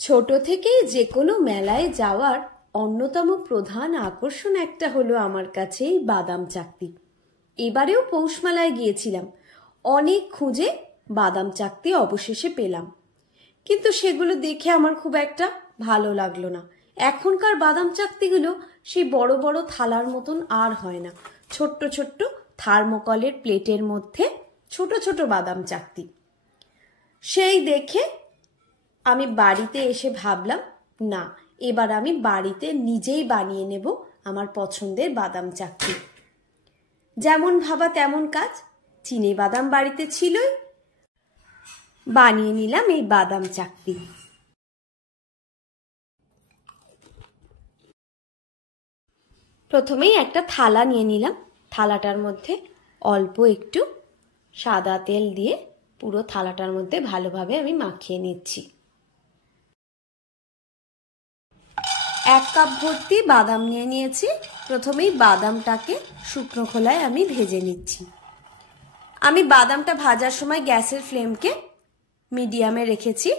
ছোট থেকেই যে কোনো মেলায় যাওয়ার অন্যতম প্রধান আকর্ষণ একটা হলো আমার কাছে এই বাদাম চাকতি। এবারেও পৌষ মেলায় গিয়েছিলাম, অনেক খুঁজে বাদাম চাকতি অবশেষে পেলাম, কিন্তু সেগুলো দেখে আমার খুব একটা ভালো লাগলো না। এখনকার বাদাম চাকতিগুলো সেই বড় বড় থালার মতন আর হয় না, ছোট্ট ছোট্ট থার্মোকলের প্লেটের মধ্যে ছোট ছোট বাদাম চাকতি। সেই দেখে আমি বাড়িতে এসে ভাবলাম, না, এবার আমি বাড়িতে নিজেই বানিয়ে নেব আমার পছন্দের বাদাম চাকতি। যেমন ভাবা তেমন কাজ, চিনে বাদাম বাড়িতে ছিলই, বানিয়ে নিলাম এই বাদাম চাকতি। প্রথমেই একটা থালা নিয়ে নিলাম, থালাটার মধ্যে অল্প একটু সাদা তেল দিয়ে পুরো থালাটার মধ্যে ভালোভাবে আমি মাখিয়ে নিচ্ছি। 1 কাপ ভর্তি বাদাম নিয়ে নিয়েছি। প্রথমেই বাদামটাকে শুকনো খোলায় আমি ভেজে নিচ্ছি। আমি বাদামটা ভাজার সময় গ্যাসের ফ্লেমকে মিডিয়ামে রেখেছি।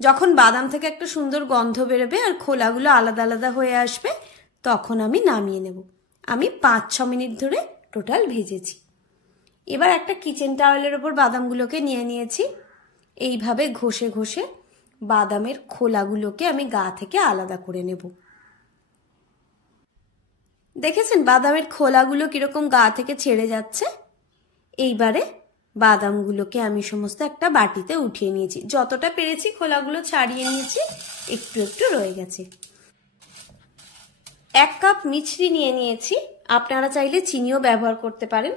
যখন বাদাম থেকে একটা সুন্দর গন্ধ বেরোবে আর খোলাগুলো আলাদা আলাদা হয়ে আসবে, তখন আমি নামিয়ে নেব। আমি 5-6 মিনিট ধরে টোটাল ভেজেছি। এবার একটা কিচেন টাওয়েলের ওপর বাদামগুলোকে নিয়ে নিয়েছি। এইভাবে ঘষে ঘষে বাদামের খোলাগুলোকে আমি গা থেকে আলাদা করে নেব। দেখেছেন বাদামের খোলাগুলো কিরকম গা থেকে ছেড়ে যাচ্ছে? এইবারে বাদামগুলোকে আমি সমস্ত একটা বাটিতে উঠিয়ে নিয়েছি। যতটা পেরেছি খোলাগুলো ছাড়িয়ে নিয়েছি, একটু একটু রয়ে গেছে। 1 কাপ মিছরি নিয়ে নিয়েছি, আপনারা চাইলে চিনিও ব্যবহার করতে পারেন।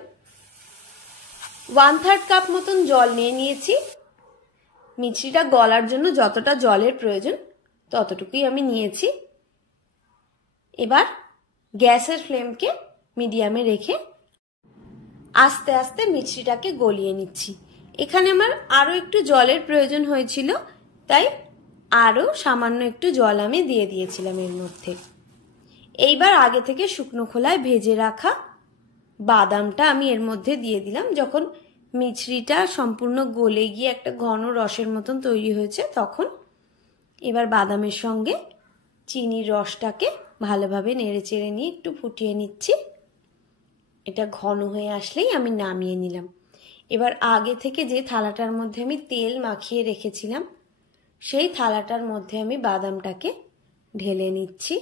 1/3 কাপ মতন জল নিয়ে নিয়েছি। মিছরিটা গলার জন্য যতটা জলের প্রয়োজন ততটুকুই আমি নিয়েছি। এবার গ্যাসের ফ্লেমকে মিডিয়ামে রেখে আস্তে আস্তে মিছরিটাকে গলিয়ে নিচ্ছি। এখানে আমার আরো একটু জলের প্রয়োজন হয়েছিল, তাই আরো সামান্য একটু জল আমি দিয়ে দিয়েছিলাম এর মধ্যে। এইবার আগে থেকে শুকনো খোলায় ভেজে রাখা বাদামটা আমি এর মধ্যে দিয়ে দিলাম। যখন মিছরিটা সম্পূর্ণ গলে গিয়ে একটা ঘন রসের মতন তৈরি হয়েছে, তখন এবার বাদামের সঙ্গে চিনির রসটাকে ভালোভাবে নেড়ে চেড়ে নিয়ে একটু ফুটিয়ে নিচ্ছি। এটা ঘন হয়ে আসলেই আমি নামিয়ে নিলাম। এবার আগে থেকে যে থালাটার মধ্যে আমি তেল মাখিয়ে রেখেছিলাম, সেই থালাটার মধ্যে আমি বাদামটাকে ঢেলে নিচ্ছি।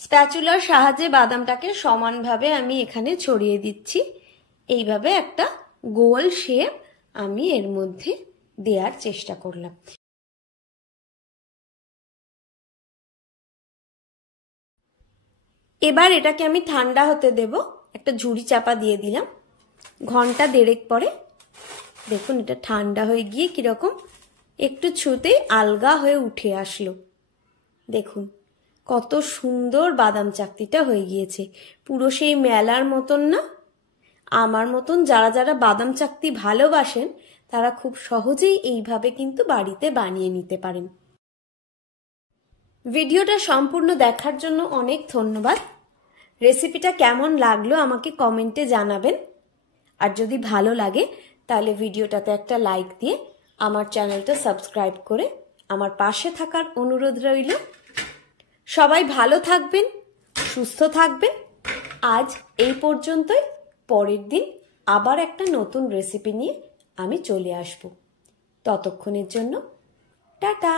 স্প্যাচুলার সাহায্যে বাদামটাকে সমানভাবে আমি এখানে ছড়িয়ে দিচ্ছি। এইভাবে একটা গোল শেপ আমি এর মধ্যে দেওয়ার চেষ্টা করলাম। এবার এটাকে আমি ঠান্ডা হতে দেব। একটা ঝুড়ি চাপা দিয়ে দিলাম। ঘন্টা 1.5 পরে দেখুন এটা ঠান্ডা হয়ে গিয়ে কিরকম একটু ছুঁতেই আলগা হয়ে উঠে আসলো। দেখুন কত সুন্দর বাদাম চাকতিটা হয়ে গিয়েছে, পুরো সেই মেলার মতন না? আমার মতন যারা যারা বাদাম চাকতি ভালোবাসেন তারা খুব সহজেই এইভাবে কিন্তু বাড়িতে বানিয়ে নিতে পারেন। ভিডিওটা সম্পূর্ণ দেখার জন্য অনেক ধন্যবাদ। রেসিপিটা কেমন লাগলো আমাকে কমেন্টে জানাবেন। আর যদি ভালো লাগে তাহলে ভিডিওটাতে একটা লাইক দিয়ে আমার চ্যানেলটা সাবস্ক্রাইব করে আমার পাশে থাকার অনুরোধ রইল। সবাই ভালো থাকবেন, সুস্থ থাকবেন। আজ এই পর্যন্তই। পরের দিন আবার একটা নতুন রেসিপি নিয়ে আমি চলে আসব। ততক্ষণের জন্য টাটা।